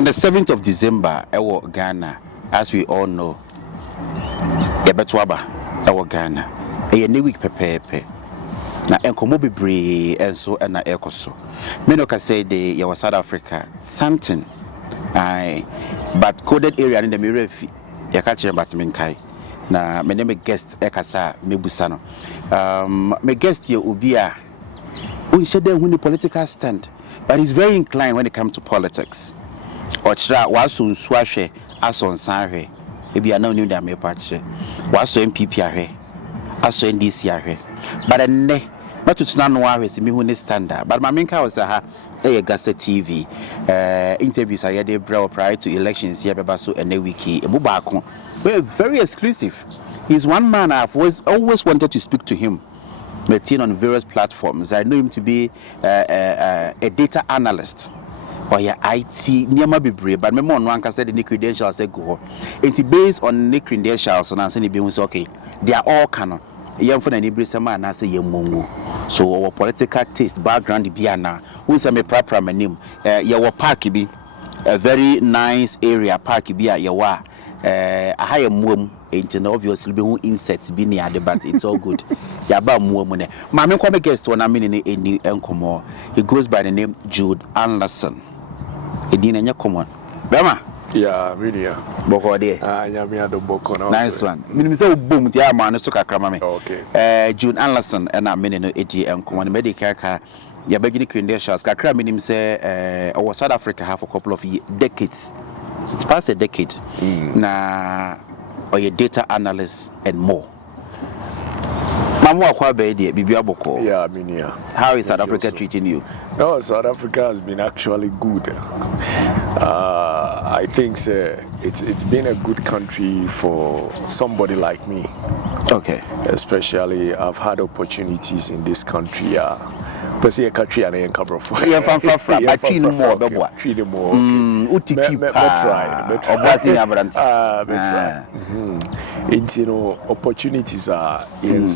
On the 7th of December, Ghana, as we all know, Ebetwaba, Ghana, a new week pepe. Na enkomo bebre enso na ekoso me no ka say the your South Africa something but coded area in the mirefi ya ka kire batmen kai na me name guest ekasa mebusa no me guest here obi a unshede hu ni political stand but he's very inclined when it comes to politics or chira waso nsu ahwe aso nsan ahwe ebi ana oni da me pa kire waso MPP ahwe aso NDC ahwe but enne matutuna no ahwe me hu ni standard but my menka was ha GHASA TV interviews I had prior to elections here beba so ene wiki ebu baako very exclusive. He's one man I've always wanted to speak to him. Met on various platforms. I know him to be a data analyst or yeah IT nyama bebre but me mon wan ka say the credentials say go. It's based on the credentials and I say be okay they are all canon. Yam for any brisama and I say yemungu. So our political taste background biana who is a me proper name your park be a very nice area park be yawa a higher mum ain't obviously be insects be near the but it's all good. Yaba muomune. Mammy come guest when I'm in any encomo. He goes by the name Jude Anderson. He didn't ya come on. Bema? Yeah, really. Boko de. Nice one. Minim say boom ti ama no so kakra mame. Okay. Jude Anderson and I'm in no eti encomo no medical car. Ya begini credentials kakra minim say our South Africa have a couple of decades. It's past a decade. Na or your data analyst and more. Mamu akwa be dey bibia boko. Yeah, I mean, yeah. How is South Africa treating you? No, South Africa has been actually good. I think it's been a good country for somebody like me. Okay. Especially I've had opportunities in this country. But see a country and I ain't cover for. Yeah, from but treat more, bebo. Treat more. Uti keep. It's opportunities are in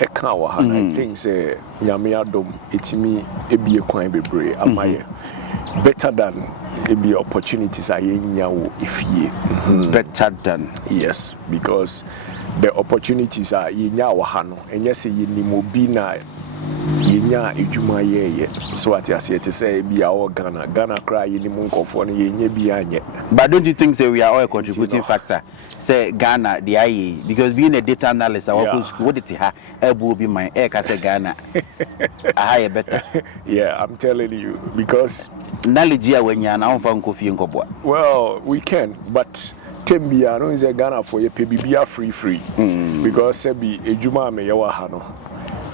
a car and I think say nyamiadom it's me be a coin be brave am I better than be opportunities are in yawo if ye better than yes because the opportunities are in yawo hano and yes ye ni mobina yenya edwuma ye so what you say to say be our Ghana cry ni munkofo no yenye bi anye. But don't you think say we are all a contributing factor say Ghana the IE because being a data analyst our school what it ha ebu be my ka say Ghana a better. Yeah, I'm telling you because knowledge when you na onfa nkofi nkobwa. Well, we can but Tembia no is a Ghana for your PBBA free because say be edwuma me yawa ha no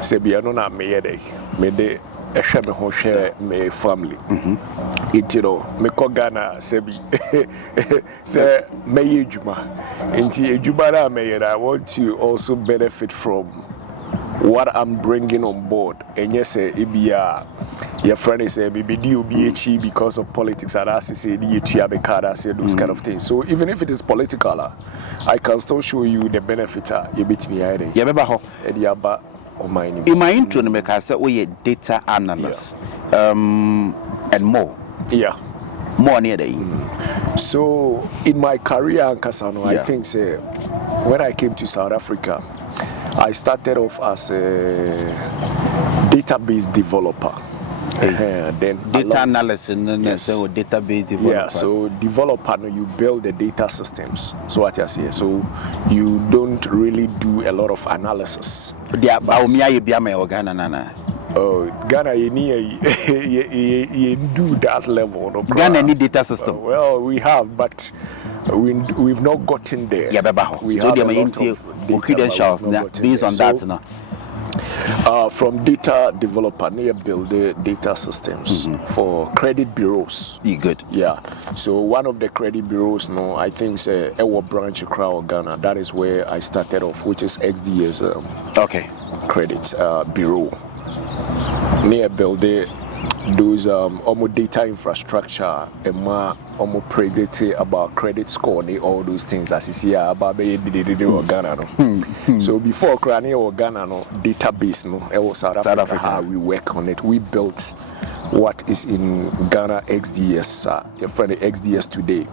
Sebia no na me yede me de ehwe me ho hwe me family itiro me ko Ghana sebi se me yedwuma enti edwuma na me yede I want to also benefit from what I'm bringing on board and yes ebia your friend is a BBD UBHE because of politics and as say the UTIA say those kind of things so even if it is political I can still show you the benefit you bit me ide ya beba ho ediaba in my intro, I said we a data analyst, and more. Yeah, more near the. So in my career in Kasano, I think when I came to South Africa, I started off as a database developer. Then data analyst and so database developer. Yeah, so developer you build the data systems. So what you say? So you don't really do a lot of analysis. Yeah, but Ghana oh, Ghana you do that level. No Ghana need data system. Well, we have, but we've not gotten there. Yeah, we so have a lot of credentials based on that now. From data developer, near build the data systems for credit bureaus. Good. Yeah. So one of the credit bureaus, no, I think say our branch across Ghana. That is where I started off, which is XD's credit bureau. Near build those almost data infrastructure and more almost predicted about credit score and all those things as you see about Ghana. So before Ghana or Ghana no database no it was South Africa how we work on it. We built what is in Ghana XDS, your friend XDS today.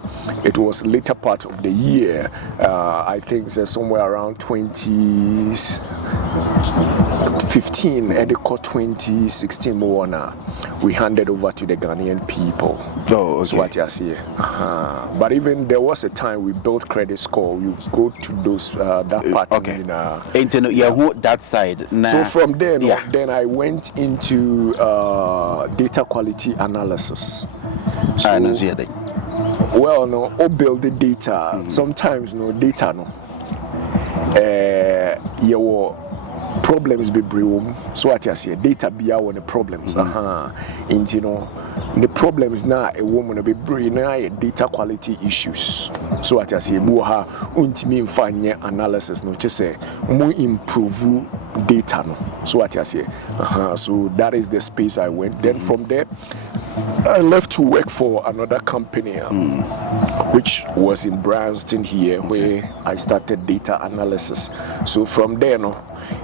It was later part of the year, I think somewhere around 2015 and 2016 more. We handed over to the Ghanaian people. Oh, okay. So what you see. But even there was a time we built credit score. You go to those that part. Okay. That side. Nah. So from there, then I went into data quality analysis. So, well, no, or build the data. Sometimes no data no. Your problems be brewing. So what you say, data be our the problems. And you know, the problems now a woman be brewing now data quality issues. So what you say, buha untimi mfanye analysis no just say mu improve data no. So what you say, so that is the space I went. Then from there, I left to work for another company, which was in Bryanston here, where I started data analysis. So from there, no,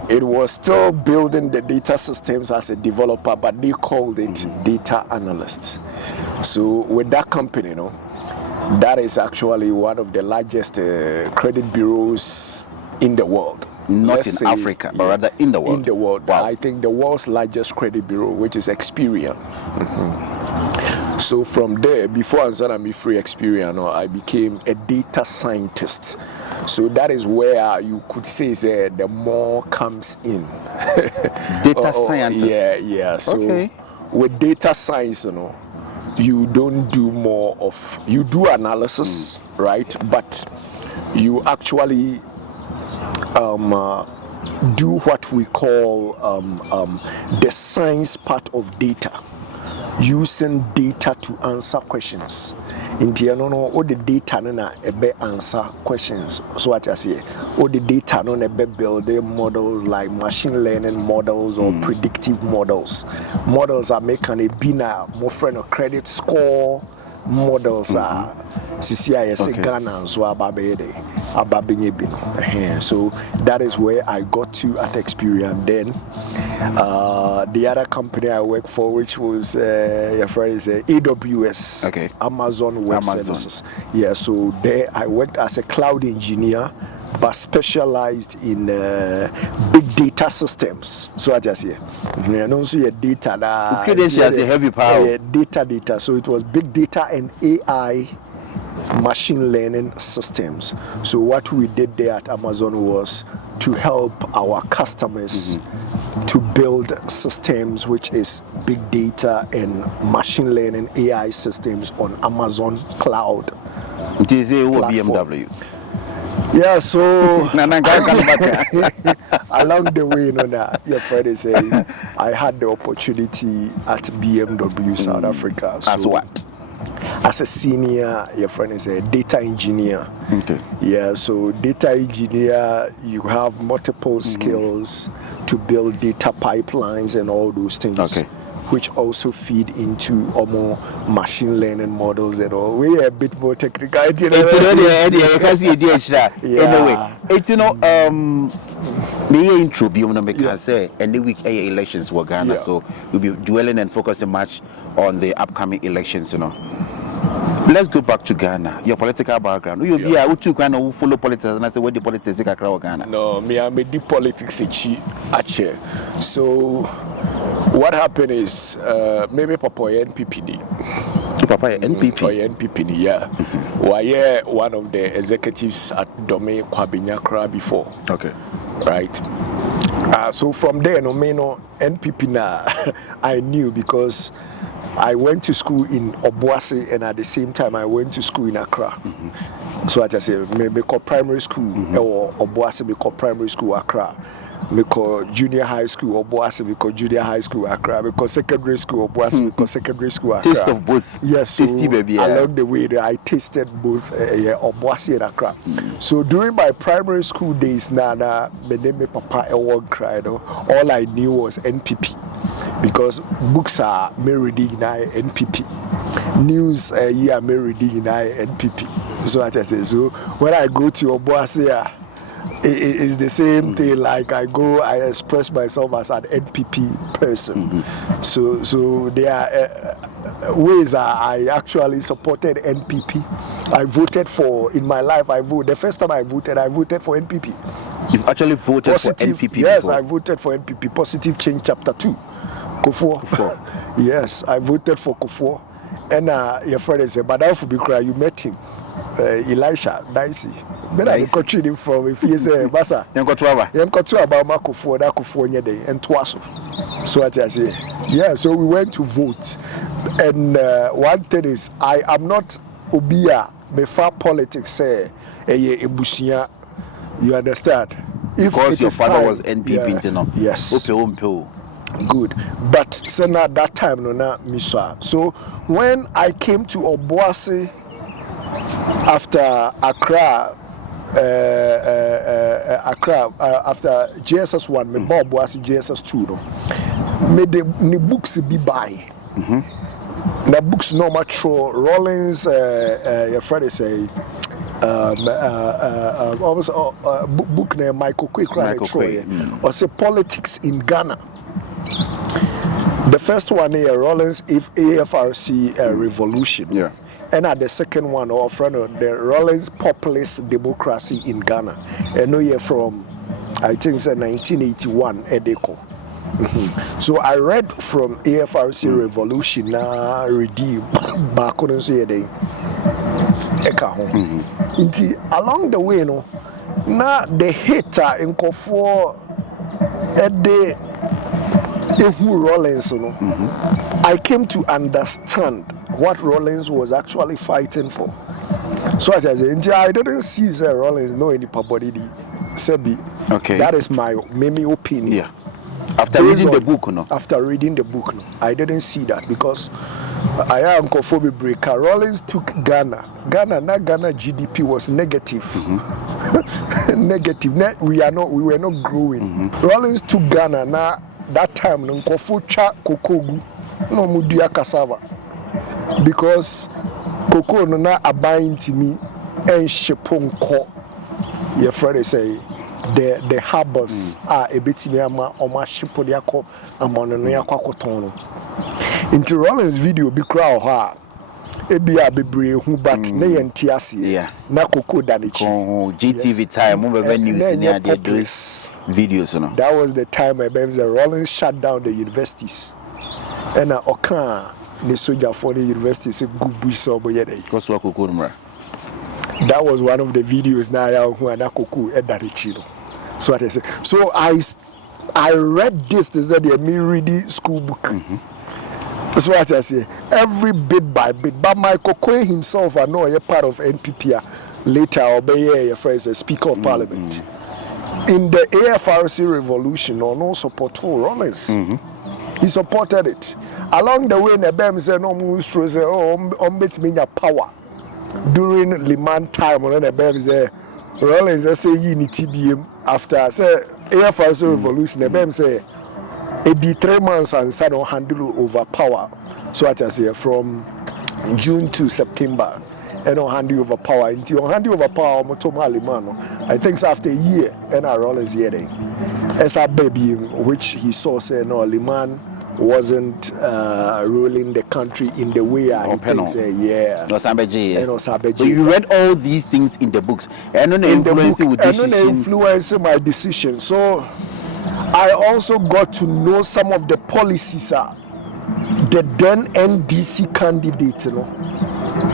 it was still building the data systems as a developer, but they called it data analyst. So with that company, no, that is actually one of the largest credit bureaus in the world. Not in Africa, but rather in the world. In the world. Wow. I think the world's largest credit bureau, which is Experian. So from there, before I started my free Experian, I became a data scientist. So that is where you could say the more comes in. Data scientist. Yeah. So with data science, you don't do more of, you do analysis, right? But you actually do what we call the science part of data, using data to answer questions. In the all the data na ebe answer questions. So what I say, all the data no ebe building models like machine learning models or predictive models. Models are making a bina more friend of credit score models are CCIS Ghana so ababede ababinye. So that is where I got to at Experian. Then the other company I work for, which was your friend is AWS, Amazon Web Services. Yeah, so there I worked as a cloud engineer, but specialized in big data systems. So I just say, and also your data. Credentials a heavy power. Data. So it was big data and AI machine learning systems. So what we did there at Amazon was to help our customers to build systems which is big data and machine learning AI systems on Amazon cloud. It is a BMW. Yeah, so along the way, your friend is saying I had the opportunity at BMW South Africa. So as what? As a senior, your friend is a data engineer. Yeah, so data engineer, you have multiple skills to build data pipelines and all those things. Which also feed into more machine learning models and all. We are a bit more technical. Anyway, it's me intro be because say any week elections were Ghana, so we'll be dwelling and focusing much on the upcoming elections. Let's go back to Ghana. Your political background. You be a two kind of follow politics, and I say what the politics are Ghana. No, me I made the politics actually. So what happened is maybe Papa NPPD. Papa NPP. NPPD, yeah. Why one of the executives at Dome Kwabinyakra before. Right. So from there, NPP na I knew because I went to school in Obuasi and at the same time I went to school in Accra. So I just say me call primary school or Obuasi me call primary school Accra. Me call junior high school Obuasi me call junior high school Accra. Me call secondary school Obuasi me call secondary school Accra. Taste of both. Yes, so tasty baby. Along the way I tasted both Obuasi and Accra. So during my primary school days, Nana, me name me Papa Ewan cried. All I knew was NPP. Because books are reading in NPP, news me reading in NPP. So what I say, so when I go to Obuasi, it's the same thing. Like I express myself as an NPP person. So there are ways I actually supported NPP. I voted for, in my life, the first time I voted for NPP. You've actually voted Positive, for NPP yes, before? I voted for NPP. Positive Change Chapter 2. Kufuor. Yes, I voted for Kufuor. And your friend said, but if you met him, Elisha Dicey. Then I got him from if he say, Basa, you got to about Kufuor, that Kufuor day, and Twaso. So what I say, yeah, so we went to vote. And one thing is, I am not Obia, before politics say, Ebusia. You understand? Because your father was NPP, yes. Good. But say at that time, no, not Misha. So when I came to Obuasi after Accra, after GSS 1, me bought Obuasi GSS 2, no. Made the books be by. The books no mature. Rollins, your friend say. Book name Michael Troy or say politics in Ghana. The first one here, Rollins AFRC Revolution. Yeah. And at the second one, or friend of the Rollins Populist Democracy in Ghana. And no year from I think it's 1981 Edeko. So I read from AFRC Revolution now redeem back on the along the way, no, now the hater in Kofor at the Rollins, I came to understand what Rollins was actually fighting for. So I said, I didn't see Rollins know any body Sebi. Okay. That is my opinion. Yeah. After reading the book, no? After reading the book, no. I didn't see that because I am Kofobi breaker. Rollins took Ghana. Ghana GDP was negative. Negative. We were not growing. Rollins took Ghana. Now that time, Nkofo cha kokogu no mudia cassava because cocoa no na abiding to me and sheponko. Your friend say the harbors are a bit me ama oma shipodiako amon no yakwa koton. Into Rollins video be crowd ha ebia bebre hu but na yentiase na cocoa danichi GTV time when news near those videos no. That was the time I the Rollins shut down the universities and oka the soldier for the universities gubu so boyede because wa cocoa number. That was one of the videos now who and cocoa edarichi. So what I say. So I read this the me reading school book. That's what I say. Every bit by bit. But Michael Quay himself, I know a part of NPP later, obey a phrase, a Speaker of Parliament. In the AFRC revolution, no support for Rollins. He supported it. Along the way, Nebem said, no, say, me power. During Liman time, when Nebem said, Rollins say, unity BM after say AFRC revolution, Nebem say, 83 months and said on handle over power. So what I say from June to September and on handle over power until on handle over power I think after a year and I Rollins hearing as a baby which he saw say no Liman wasn't ruling the country in the way I think say So you read all these things in the books and influence my decision. So I also got to know some of the policies the then NDC candidate,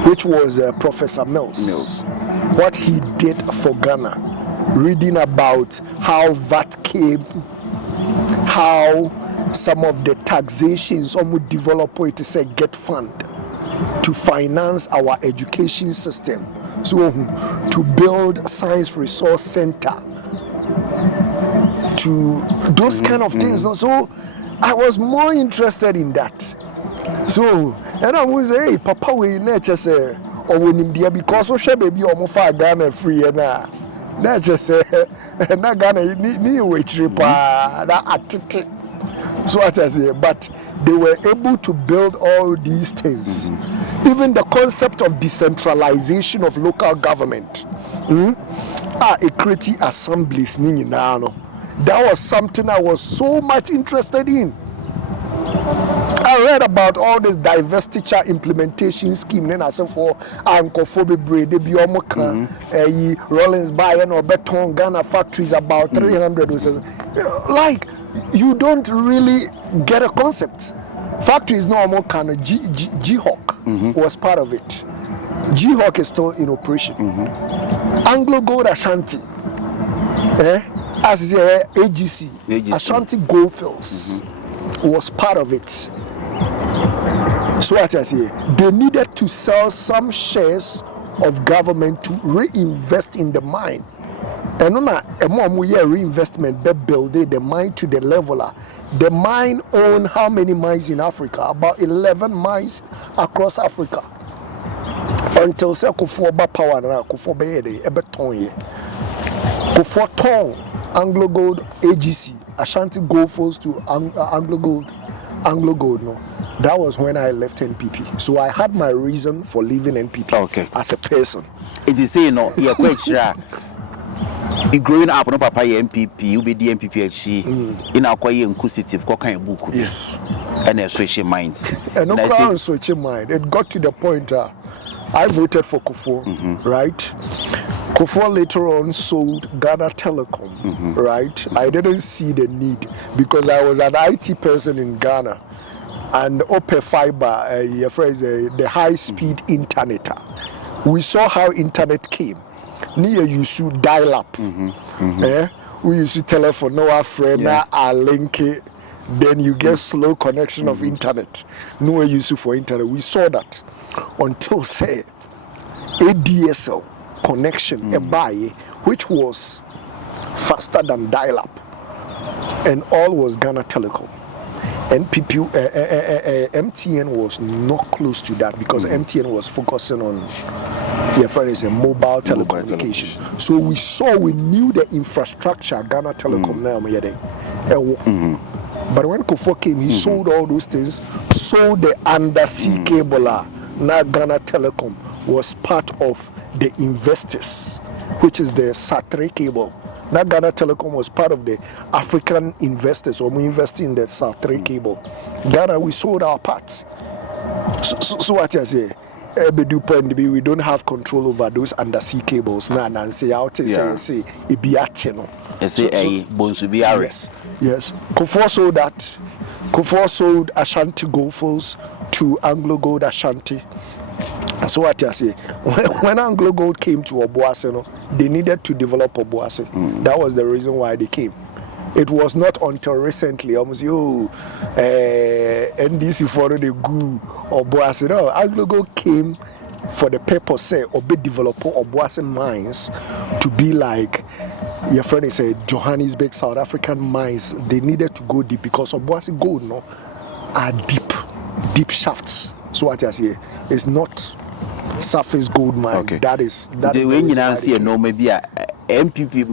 which was Professor Mills, what he did for Ghana, reading about how VAT came, how some of the taxations almost develop it to say get fund to finance our education system, so to build science resource center, to those kind of things. So I was more interested in that. So and I was hey Papa we nature say or when him there because so share baby or far Ghana free na nature say na Ghana ni wait pa that attitude. So what I say, but they were able to build all these things. Even the concept of decentralization of local government. equity assemblies now. That was something I was so much interested in. I read about all this divestiture implementation scheme. Then I said for Ankofobia Braid, the Biomoka, Rollins Bayern or Beton Ghana factories about 300 or so. Like, you don't really get a concept. Factories no more kind of GHASA was part of it. GHASA is still in operation. Anglo Gold Ashanti, as the AGC, Ashanti Goldfields was part of it. So what I say, they needed to sell some shares of government to reinvest in the mine. And on a more year reinvestment, they build the mine to the level. The mine owned how many mines in Africa? About 11 mines across Africa. Until say Kufuor ba power na Kufuor be yede ebe ton ye. Kufuor ton Anglo Gold AGC, Ashanti Goldfields to Anglo Gold no. That was when I left NPP. So I had my reason for leaving NPP as a person. It is saying no, you're quite sure. Growing up, no papa MPP, you be the MPP in our quite inquisitive, kind of book. Yes. And a switching minds. And no crown switching mind. It got to the point I voted for Kufuor, right? Kufuor later on sold Ghana Telecom, right? I didn't see the need because I was an IT person in Ghana. And Open Fiber, the high-speed internet. We saw how internet came. Near you should dial up. We used to telephone, no friend, link it. Then you get slow connection of internet. No use for internet. We saw that until say ADSL connection which was faster than dial up, and all was Ghana Telecom. NPP, MTN was not close to that because MTN was focusing on mobile telecommunication. So we knew the infrastructure Ghana Telecom now. But when Kufuor came, he sold all those things, sold the undersea cable. Now Ghana Telecom was part of the investors, which is the SAT3 cable. Now Ghana Telecom was part of the African investors, or we invested in the SAT3 cable. Ghana, we sold our parts. So what I say, we don't have control over those undersea cables. Now, say out say it be Yes. Kufuor sold that. Kufuor sold Ashanti Goldfields to Anglo Gold Ashanti. So what I say, when Anglo Gold came to Obuasi, they needed to develop Obuasi. That was the reason why they came. It was not until recently, NDC followed the guru Obuasi. No, Anglo Gold came for the purpose, say, develop Obuasi mines to be like your friend said, Johannesburg, South African mines. They needed to go deep because Obuasi gold are deep shafts. So what I say, it's not surface gold mine. That is the way you now see no maybe a MPP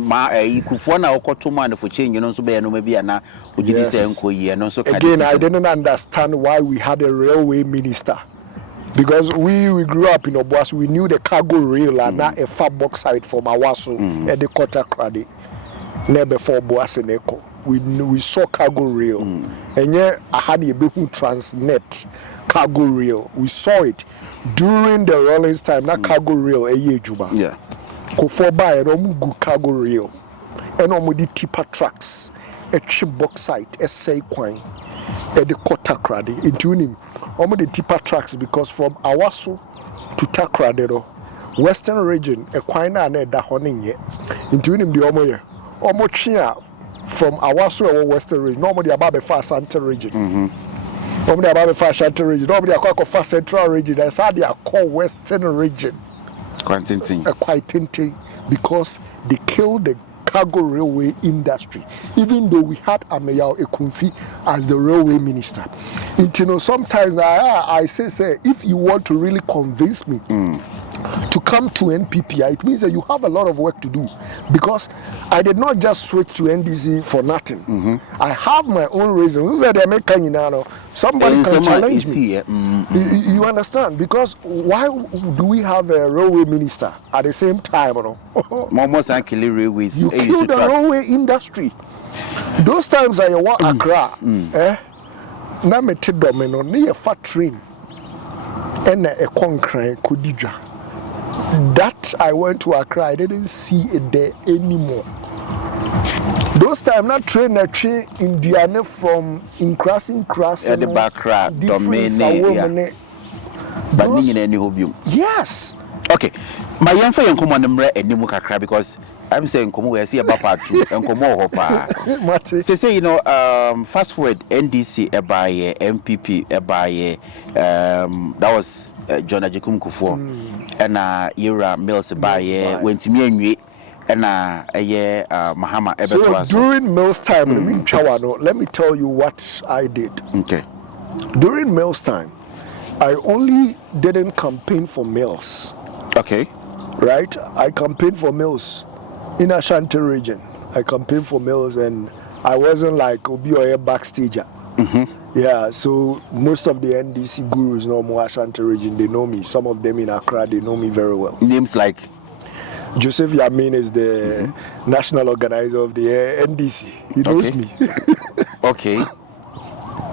Kufuor na okoto for change so be no maybe na again I didn't understand why we had a railway minister, because we grew up in Obuasi. We knew the cargo rail and not a far bauxite from Awaso and the Kota Krade near before Obuasi Neko. We saw cargo rail and yeah I had a big Transnet cargo rail. We saw it during the Rollins time. That cargo rail a year juba. Yeah. Kufuor buy a good cargo rail and the tipper trucks, a chip bauxite, a say coin, at the Kota Krade into him. The tipper trucks, because from Awaso to Takrade, Western region, a coin and a dahoning yet into him the Omoye. Chia from Awaso or Western region, normally about the far Central region. Nobody about the far Central region, nobody are far Central region. That's how they are called Western region. Quite tinting, because they killed the cargo railway industry. Even though we had Ameyaw Ekunfi as the railway minister, sometimes I say, if you want to really convince me to come to NPP, it means that you have a lot of work to do, because I did not just switch to NDC for nothing. I have my own reasons. Somebody can challenge me. You understand? Because why do we have a railway minister at the same time? You killed the railway industry. Those times I walk Accra, na me te domino ne a fat train and a concrete Kudija. That I went to Accra, I didn't see it there anymore. Those times, not train Indiana from in crossing the back domain. Yes. Okay. My young friend come on the Accra because I'm saying come we see about part 2 and come over. Say fast forward NDC by MPP by that was John Ajekum Kufuor and Ira Mills by when Timmy and Mahama'S. So during Mills time, let me tell you what I did. Okay. During Mills time, I only didn't campaign for Mills. Okay. Right? I campaigned for Mills in Ashanti region. I campaigned for Mills, and I wasn't like Obi or a backstager. Yeah, so most of the NDC gurus know more Ashanti region. They know me. Some of them in Accra, they know me very well. Names like Joseph Yamin is the national organizer of the NDC. He knows me. Okay.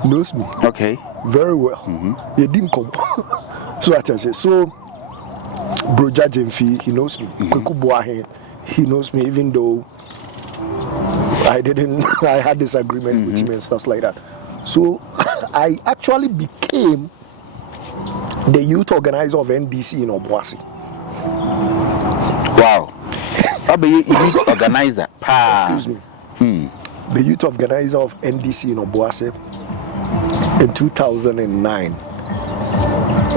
Knows me. Okay. Very well. He didn't come. So I say so. Broja Jemfi, he knows me. Kweku Boahen, he knows me, even though I had disagreement with him and stuff like that. So I actually became the youth organizer of NDC in Obuasi. Wow. Youth organizer. Excuse me. The youth organizer of NDC in Obuasi in 2009.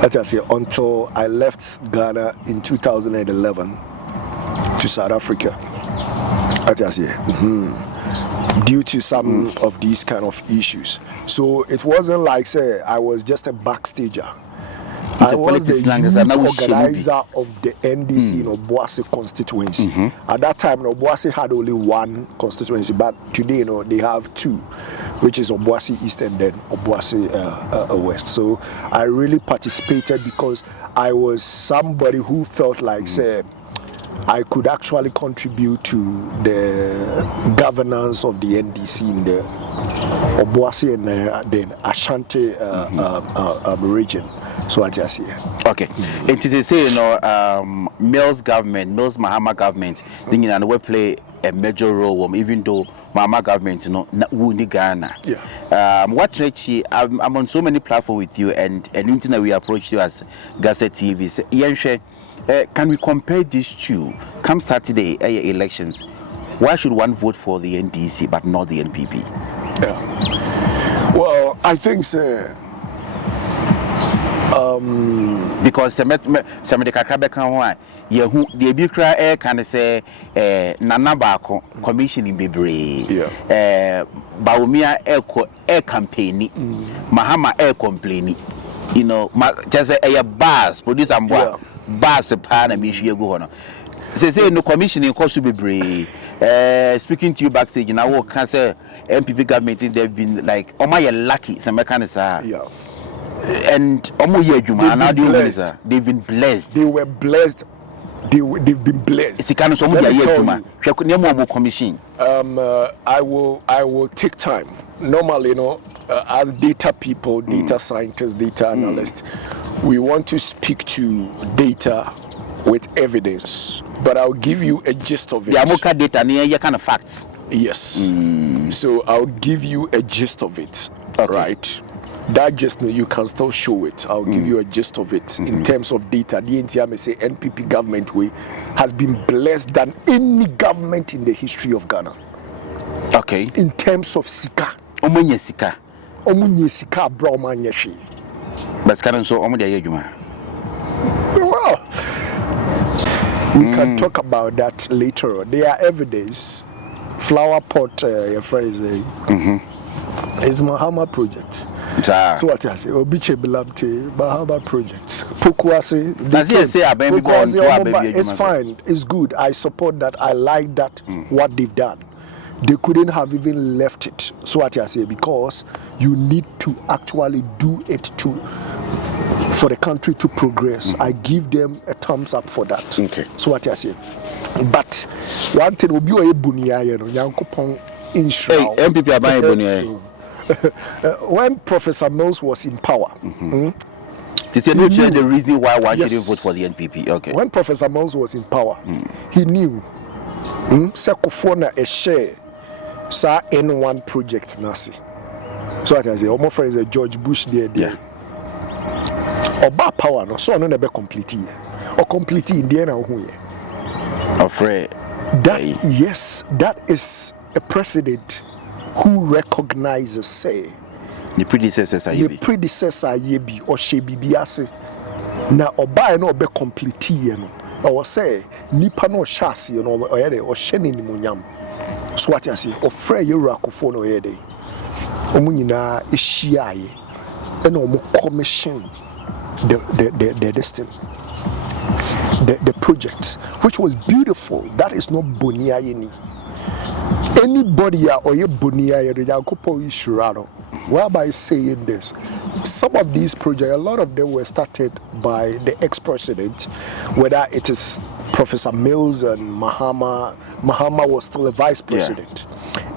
Let us say until I left Ghana in 2011 to South Africa. Let us say due to some of these kind of issues. So it wasn't like say I was just a backstager. I was the youth organizer of the NDC in Obuasi constituency. At that time, Obuasi had only one constituency, but today, they have two, which is Obuasi East and then Obuasi West. So I really participated because I was somebody who felt like, say, I could actually contribute to the governance of the NDC in the Obuasi and then Ashanti region. So I just here. Okay. It is say Mills Mahama'S government thinking and we play a major role even though Mahama'S government in Ghana. Yeah. What I'm on so many platforms with you and anything that we approach you as GHASA TV. Can we compare these two? Come Saturday elections, why should one vote for the NDC but not the NPP? Yeah. Well, I think so. Because some of the Kakabeka the Bikra air can say Nana Bako commissioning Bibri, Baumia air campaign, Mahama'S air complaining, just a bars, produce and bars a pan and Michia go on. Say no commissioning cost to be speaking to you backstage, and I will can say MPP government they've been like, oh my lucky, some mechanics are. Yeah. And they've been blessed. They were blessed. They've been blessed. I will take time. Normally, as data people, data scientists, data analysts, we want to speak to data with evidence. But I'll give you a gist of it. Data, kind of facts. Yes. So I'll give you a gist of it. Okay. Right. That just you can still show it. I'll give you a gist of it in terms of data. The NTM say NPP government way has been blessed than any government in the history of Ghana. Okay. In terms of sika. Omunye sika bro manyeshi. But can so well, we can talk about that later on. There are evidence. Flower pot, your friend is it's Mahama'S project. So what I say, Obiche Belamte, Bahama project. Pokuase, it's fine, it's good. I support that. I like that, what they've done. They couldn't have even left it. So what I say, because you need to actually do it for the country to progress. I give them a thumbs up for that. Okay. So what I say. But one thing will be a bunia, Yankopon in Shroud. MPP are buying bunia. When Professor Mills was in power, did you not share the reason why shouldn't vote for the NPP? Okay. When Professor Mills was in power, he knew Sekofona a share sa N1 project nasi. So I say, my friend is George Bush there. Oba power no so no be complete or complete in the end who afraid that yes, that is a president who recognizes say the predecessor yebi or she bibiase na oba no be complete no or say nipa no shasi no or sheni ni munyam so what I say ofre yerakofo no yede omunyina ehyiaye and omo commission the project, which was beautiful. That is not bonia yeni. Anybody or ye bonia yeni why by saying this? Some of these projects, a lot of them were started by the ex-president, whether it is Professor Mills and Mahama. Mahama was still a vice president.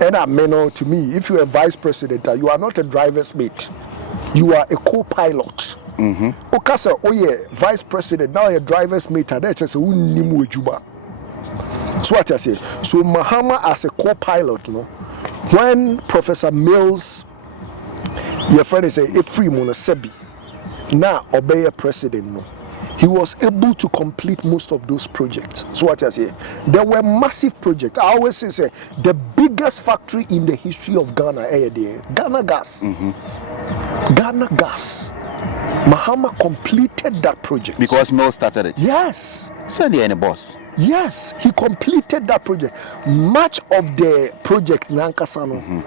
And I mean, to me, if you're a vice president, you are not a driver's mate. You are a co-pilot. Okasa oye vice president now a driver's mate and that's just unnimu juba. So what I say, so Mahama as a co-pilot, no, when Professor Mills, your friend is a free monosebi, now obey a president, no, he was able to complete most of those projects. So what I say, there were massive projects. I always say the biggest factory in the history of Ghana, Ghana Gas. Ghana Gas. Mahama completed that project. Because Mills started it? Yes. So he any boss? Yes, he completed that project. Much of the project in Ankasano,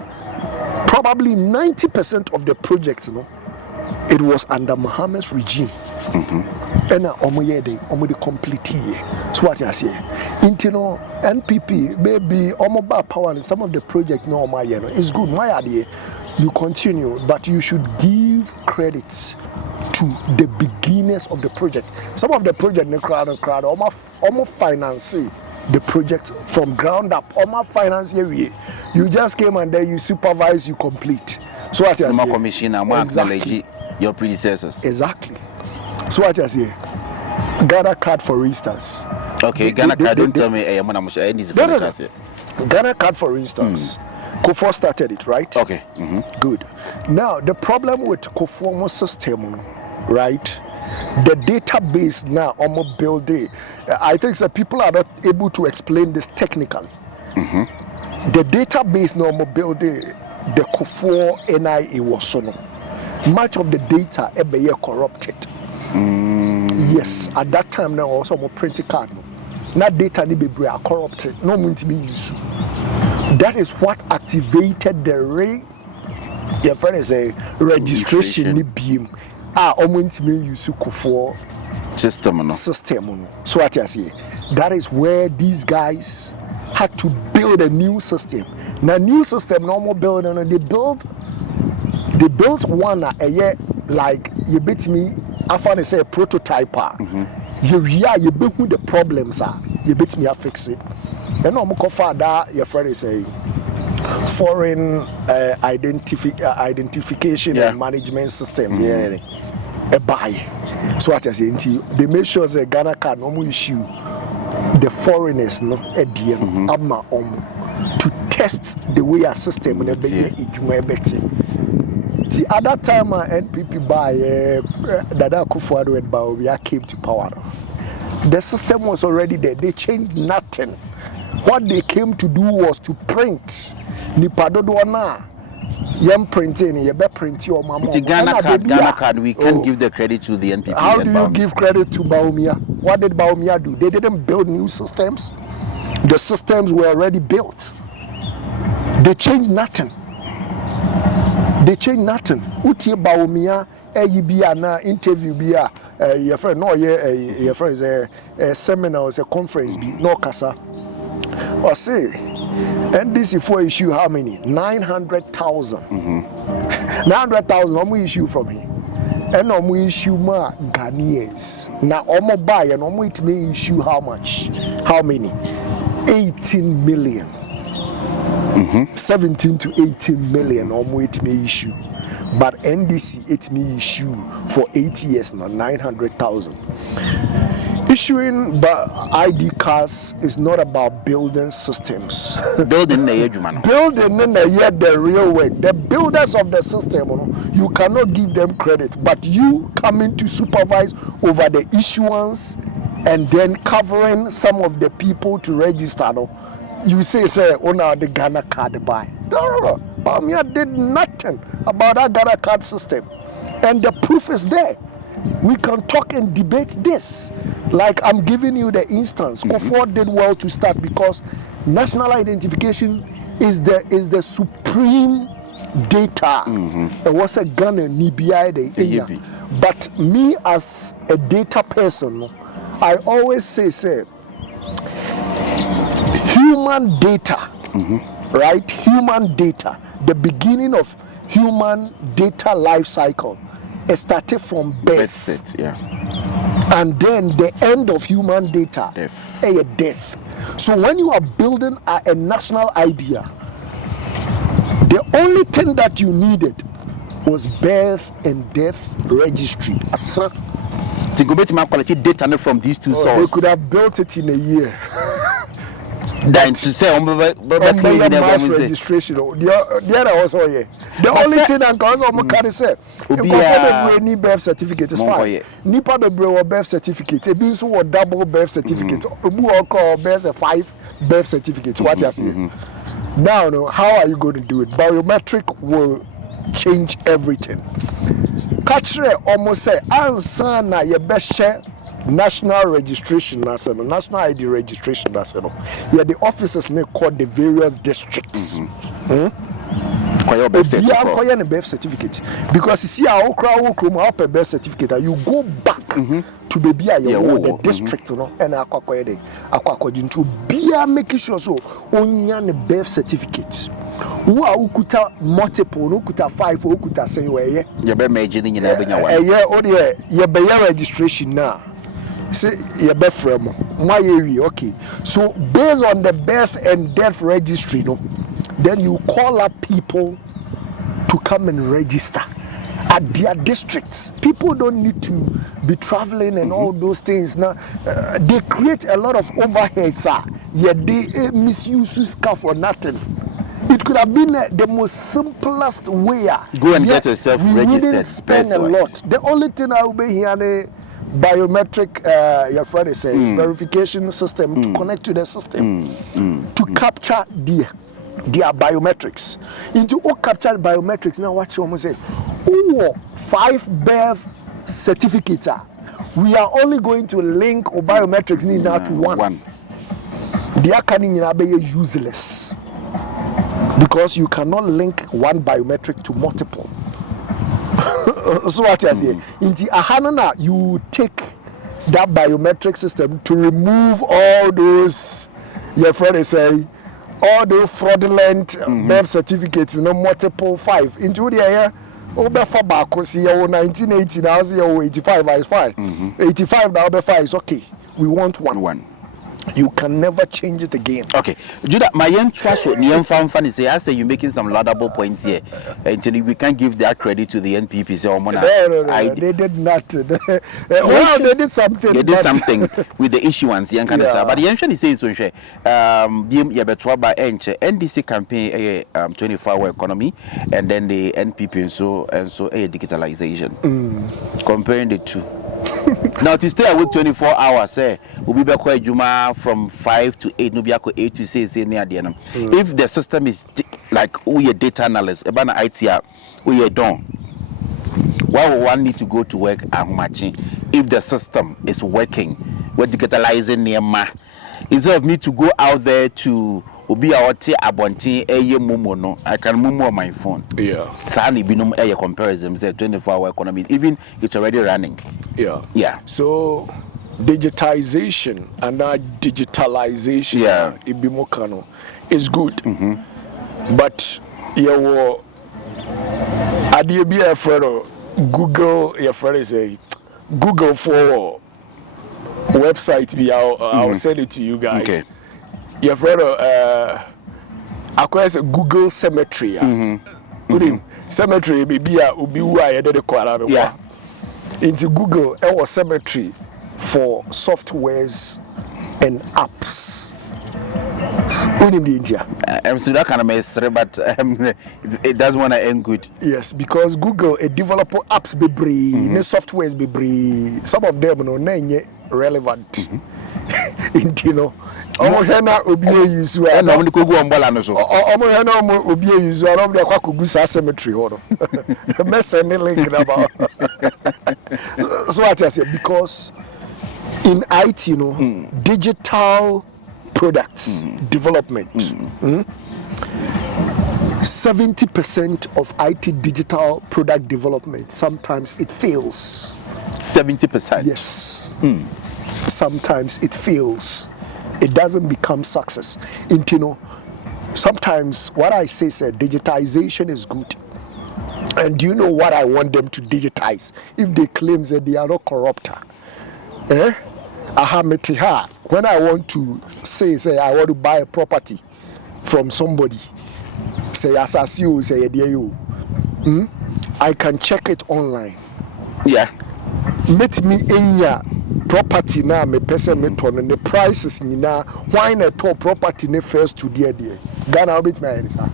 probably 90% of the project, it was under Mahama'S regime. And omo complete. So what I say, intino NPP maybe omo power and some of the project it's good. My idea, you continue, but you should give credit to the beginners of the project. Some of the project the crowd almost finance the project from ground up. Almost finance area. You just came and then you supervise, you complete. So what I say, commissioner, exactly. Your predecessors. Exactly. So what I say, Ghana card for instance. Okay, Ghana card. Don't tell me. Ghana card for instance. Kofo started it, right? Okay. Good. Now the problem with Kofo's system, right? The database now almost built it. I think that people are not able to explain this technically. The database now almost built it. The Kofo NIA was so no. Much of the data be corrupted. Yes, at that time now also more printed card. Now data ni be corrupted. No mean to be used. That is what activated the your friend is a registration ni beam. Almost me use for system. So what I say, that is where these guys had to build a new system. Now new system normal building they built one a year like you bet me. I found say a prototype. You bet who the problems are. You bet me I fix it. And no more that your friend is a foreign identification and management system. A buy. So what I say, they make sure that Ghana card no issue the foreigners no to test the way our system will be better. The other time NPP by Dada Akufo-Addo and Bawumia came to power. The system was already there. They changed nothing. What they came to do was to print. Nipadodoana. Yam printing, you better print your mama. Ghana card, we can't give the credit to the NPP. How do you give credit to Bawumia? What did Bawumia do? They didn't build new systems. The systems were already built. They changed nothing. They change nothing. Uti Baumia, a na interview bia, your friend, no, your friend is a seminar, a conference, be no GHASA. Or say, NDC for issue how many? 900,000. 900,000, no issue from here. And no issue more Ghanaians. Now, Omo buy and Omo it may issue how much? How many? 18 million. 17 to 18 million Omo it may issue. But NDC it may issue for 8 years now, 900,000. Issuing ID cards is not about building systems. Building the real way. The builders of the system, you cannot give them credit, but you coming to supervise over the issuance and then covering some of the people to register. You say, the Ghana card buy. No. Bamia did nothing about that Ghana card system. And the proof is there. We can talk and debate this. Like I'm giving you the instance. Kofor did well to start because national identification is the supreme data. It was a Ghana NIBI. But me as a data person, I always say human data, right? Human data, the beginning of human data life cycle, it started from birth. And then the end of human data, death. So when you are building a national idea, the only thing that you needed was birth and death registry. To go back to my quality data from these two sources. They could have built it in a year. Then to say mass registration. The other also here. The only thing that cause can say if need birth certificate is fine. Nipa the birth certificate. It means what double birth certificate. Who call birth a 5 birth certificates. What you say? Now, how are you going to do it? Biometric will change everything. Catcher almost say answer na your best share. National registration, national ID registration, yeah, the officers called the various districts. Birth certificate because you see our crowd birth certificate, you go back to the district, and making sure so on birth certificates. Who are ukuta multiple, ukuta 5, ukuta say where registration now. Say your birth from my area, okay. So based on the birth and death registry, then you call up people to come and register at their districts. People don't need to be traveling and all those things. Now they create a lot of overheads. They misuse stuff for nothing. It could have been the most simplest way. Go and get yourself registered. We didn't spend a lot. The only thing I will be here. Biometric, your friend is saying, verification system to connect to the system to capture their biometrics. Into all captured biometrics, now what you want to say? 5 birth certificates. We are only going to link our biometrics now to one. They are be useless because you cannot link one biometric to multiple. So what I say, in the Ahanana, you take that biometric system to remove all those, your friend is saying, all those fraudulent birth certificates, multiple 5 into the area. Over for back, see 1980 now, see 85 is fine. 85 now, be 5 is okay. We want one. You can never change it again. Okay, Jude, my young trust with Niam Fan say, I say you're making some laudable points here. Until we can't give that credit to the NPP. So, no, they did not. Well, they did something. They did something with the issuance, young Canada. But the ancient says, so, NDC campaign, 24-hour economy, and then the NPP and so a digitalization. Comparing the two. Now to stay awake 24 hours, we'll be back Juma from 5 to 8, no be 8 to 6 near the end. If the system is like we a data analyst, about IT, we are done. Why would one need to go to work and matching if the system is working? We're digitalizing near ma. Instead of me to go out there to obi a wote abontin eye mumu no I can mumu on my phone. Yeah. Sani binum eye comparison say 24-hour economy, even it's already running. Yeah. So digitization and digitalization ibimokano is good. But your idea be a friend Google your friend say Google for website be I'll send it to you guys. Okay. Your friend acquires a Google cemetery. Cemetery be a ubi wa de kwara be. Yeah. Into Google our cemetery for softwares and apps. India. So that kind of mess, but it doesn't want to end good. Yes, because Google a developer apps be ne softwares be some of them no na relevant. You know, hena obi use na no ko go ombola no so. Hena obi use no dey akwa sa cemetery ho no. Message link about. So what I say, because in IT, you know, digital products development, 70% of IT digital product development sometimes it fails. 70%. Yes. Sometimes it fails. It doesn't become success. And you know, sometimes what I say is digitization is good. And do you know what I want them to digitize? If they claim that they are not corrupt, when I want to say I want to buy a property from somebody, say asasio, say you, I can check it online. Yeah. Meet me in your property now, me person me turn and the prices now. Why not top property ne first to dear? Ghana will beat my answer.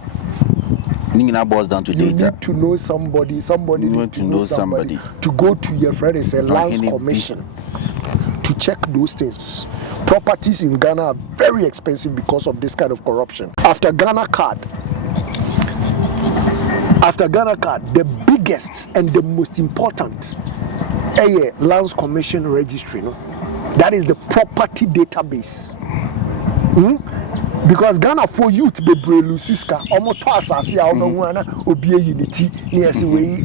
Nina boils down to you data. Need to know somebody. Somebody you need want to know somebody. To go to your friend and say lands commission to check those things. Properties in Ghana are very expensive because of this kind of corruption. After Ghana card, the biggest and the most important lands commission registry. No? That is the property database. Because Ghana for youth be brelu siska omo to asase a omo na obi unity near we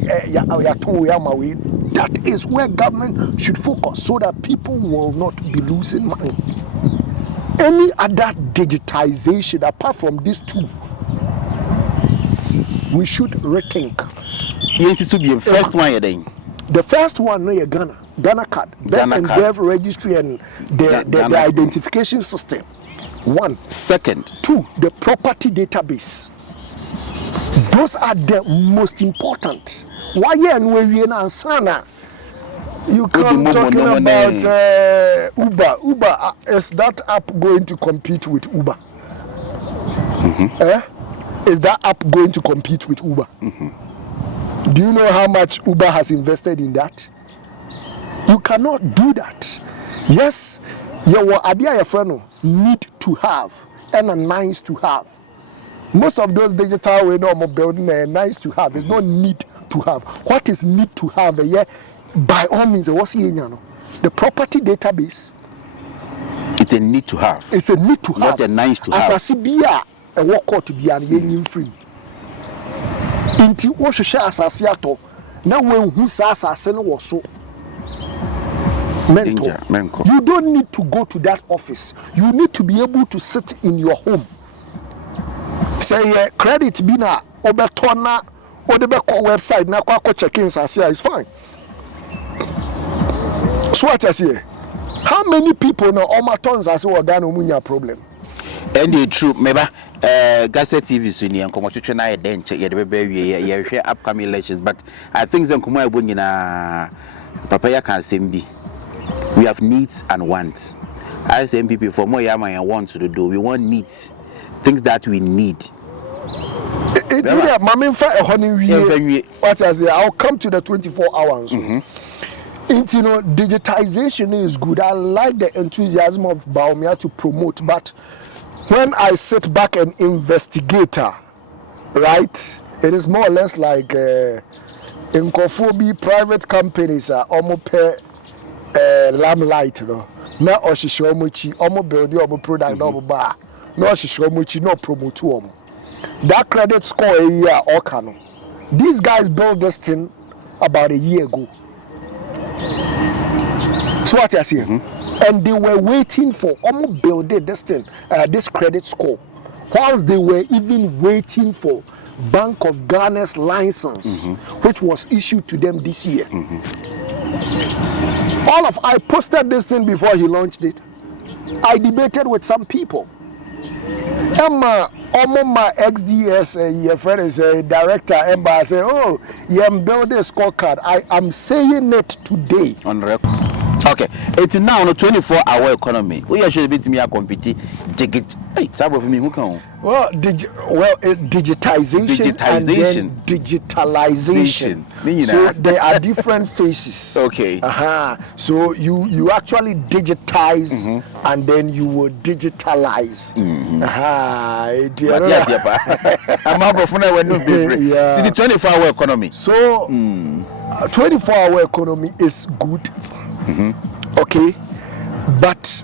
that is where government should focus so that people will not be losing money. Any other digitization apart from these two, we should rethink. Yes, it should be the first one you're doing. The first one no Ghana card, birth and death registry and the identification system. One. Second. Two, the property database. Those are the most important. Why and sana? You come talking about Uber. Uber, is that app going to compete with Uber? Is that app going to compete with Uber? Do you know how much Uber has invested in that? You cannot do that. Yes, your idea, your friend, need to have and a nice to have. Most of those digital way normal building are nice to have. It's not need to have. What is need to have? By all means, what's the property database. It's a need to have. It's a need to have. Not a nice to have. As a work out to be an free. Inti wo hwehwe asase ato na wenhu sa asase no wo so mentor. You don't need to go to that office. You need to be able to sit in your home. Say credit bi na obeto na odebe call website na kwa check-in asase is fine. So what I say, how many people na omatons as Ghana omunya problem? And the true maybe GHASA TV so ni enkomo twetwe na yedenche ye de beba wie ye hwe upcoming elections, but I think zenkomo ebo nyina papa ya kan sembi. We have needs and wants. As MPP for more yama and wants to do, we want needs, things that we need. It's really a honey. What I say, I'll come to the 24 hours. You know, digitization is good. I like the enthusiasm of Baumia to promote, but when I sit back and investigate, right, it is more or less like in Kofobi private companies are almost pay lamplight, no. Now, or she show much, almost build your product, no bar. no she no promote them. That credit score a year or can. These guys built this thing about a year ago. So what you're saying? And they were waiting for almost building this thing, this credit score, whilst they were even waiting for Bank of Ghana's license, which was issued to them this year. I posted this thing before he launched it. I debated with some people. Emma XDS, your friend is a director. Emma said, "Oh, you build a scorecard." I am saying it today on record. Okay, it's now on a 24-hour economy. We should be to me a compete. Well, digitization and then digitalization. So there are different phases. Okay. So you actually digitize and then you will digitalize. I'm up for now when to the 24-hour economy. So 24-hour economy is good. Okay, but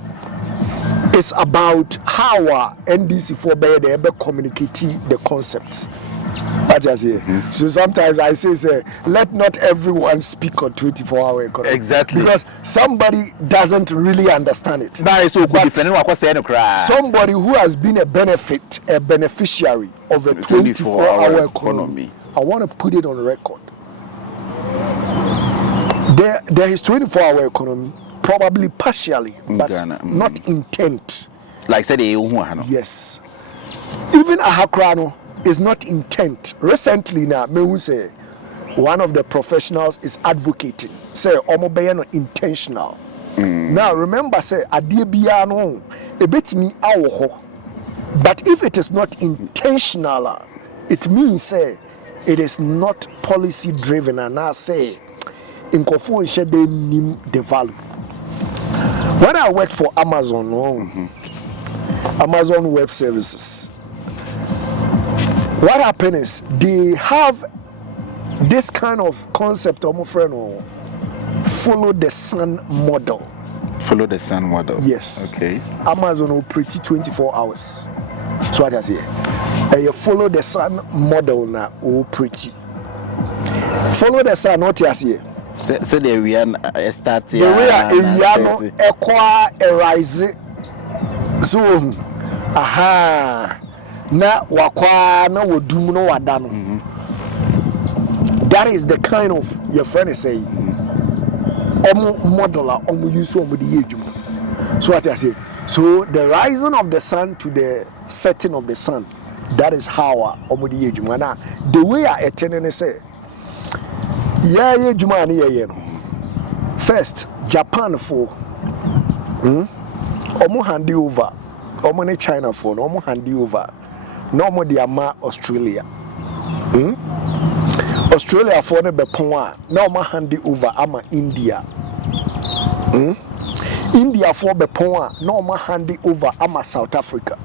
it's about how NDC for they communicate the concepts. So sometimes I say, let not everyone speak on 24-hour economy. Exactly. Because somebody doesn't really understand it. Somebody who has been a beneficiary of a 24-hour economy, I want to put it on record. There is 24-hour economy, probably partially, but not intent. Like said, yes. Even Ahakrano is not intent. Recently, now, me say one of the professionals is advocating. Say, omobeya intentional. Now, remember, say, adibiano, a bit me awo. But if it is not intentional, it means say it is not policy driven, and I say in Kofu share they name the value. When I worked for Amazon, Amazon Web Services, what happened is they have this kind of concept of my friend, follow the sun model. Follow the sun model. Yes. Okay. Amazon operate 24 hours. So what I say, you follow the sun model now operate. Follow the sun, what you say. So the we are starting. The way are no equa arise. So na wakwa na wodum no wada no. That is the kind of your friend is saying. Modeler use the ejuma. So what I say. So the rising of the sun to the setting of the sun, that is how the ejuma. Now the way I attend say. First, Japan for omo hand over, omo ne China for omo hand over, no more the ama Australia. Australia for ne beponwa, no more hand over ama India. India for beponwa, no more hand over ama South Africa.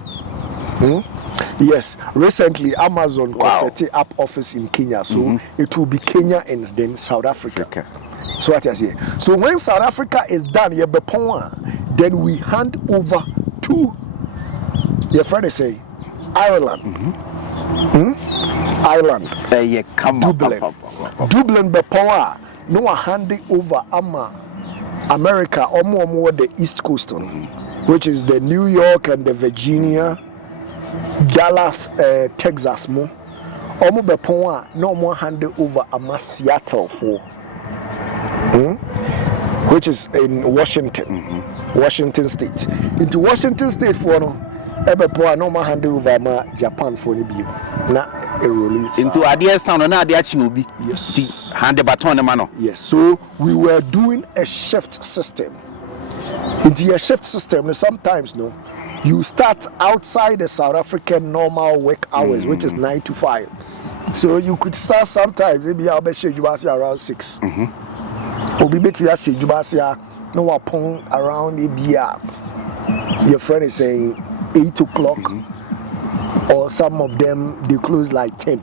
Yes, recently Amazon set up office in Kenya, so it will be Kenya and then South Africa. So what I say? So when South Africa is done, then we hand over to your friend say Ireland. Ireland. Dublin beponwa no hand over ama America or more the East Coast, which is the New York and the Virginia. Dallas, Texas, mo. Omo beponwa no more hand over ama Seattle for, which is in Washington, Washington State. Into Washington State for no, beponwa no more hand over ama Japan for ni bi. Na a release. Into adia sound na adia chiubi. Yes. Hand the baton the mano. Yes. So we were doing a shift system. Into a shift system, sometimes no. You start outside the South African normal work hours, which is 9 to 5. So you could start sometimes, maybe I'll be around 6. Or be better no upon around your friend is saying 8 o'clock, or some of them they close like 10.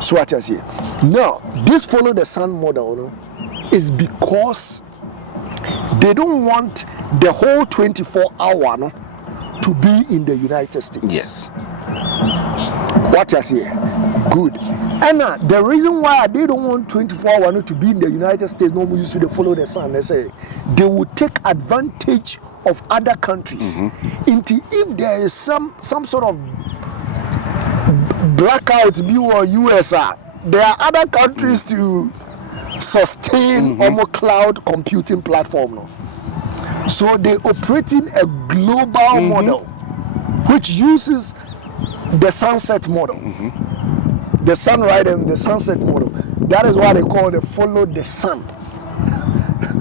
So what I say? Now, this follow the sun model is because they don't want the whole 24 hour to be in the United States. Yes. What you say? Good. And the reason why they don't want 24 hours to be in the United States, no more used to follow the sun. They say they will take advantage of other countries. Into if there is some sort of blackout, be or USA, there are other countries to sustain almost cloud computing platform. No? So they operating a global model, which uses the sunset model, the sunrise and the sunset model. That is what they call the follow the sun.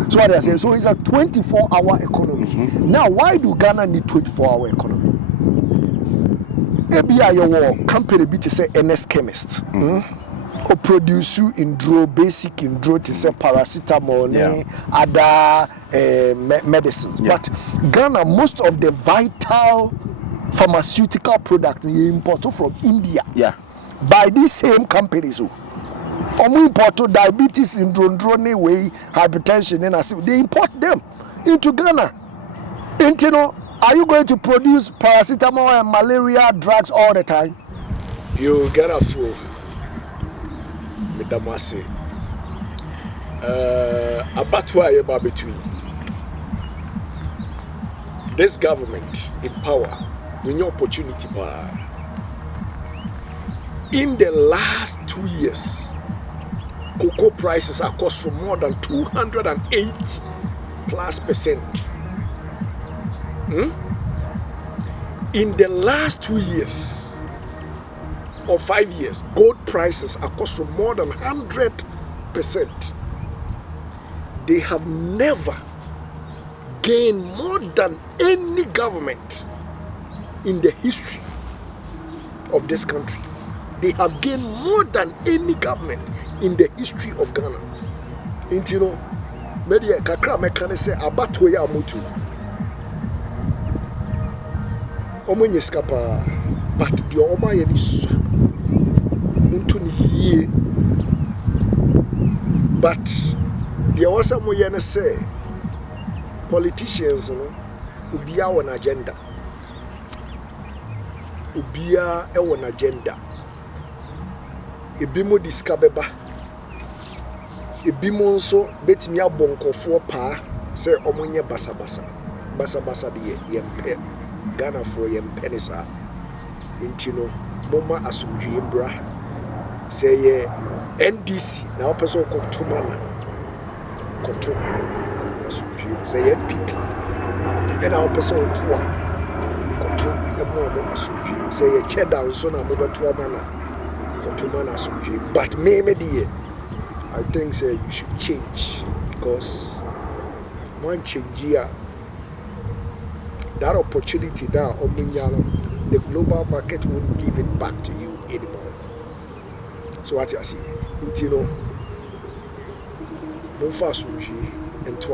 So what they say. So it's a 24-hour economy. Now, why do Ghana need 24-hour economy? ABI your company be to say NS Chemist. Or produce in draw basic in draw to say paracetamol, other medicines. But Ghana, most of the vital pharmaceutical products they import from India. By these same companies. We import diabetes in drone way, hypertension, and they import them into Ghana. And you know, are you going to produce paracetamol and malaria drugs all the time? You get a fool. Madam Wase. Abattoir about between this government in power, we need opportunity. In the last 2 years, cocoa prices are cost from more than 280+%. In the last 2 years or 5 years, gold prices are cost from more than 100%. They have never gained more than any government in the history of this country. They have gained more than any government in the history of Ghana. You know, media kakra mekane say abato ya mutu. Omo nyeskapa, but the oma ye ni so. Muntu ni hie. But the osa mo ye say politicians no ubia on agenda. Ubia on agenda. Ebimo diskabeba. Ebimo nso betimi abonkofo pa se omonye basabasa. Basabasa de yempe. Ghana for yempe ne sa. Intino moma asumdwe mbra. Se ye NDC na opeso kokotuma na. Koto asumdwe. Se ye NPP. Ena opeso otua. Koto emo asumdwe. Se ye cheddar nso na mobeto mana. But maybe I think say you should change, because one change here, that opportunity now, the global market won't give it back to you anymore. So what you see, Intino, no fast and to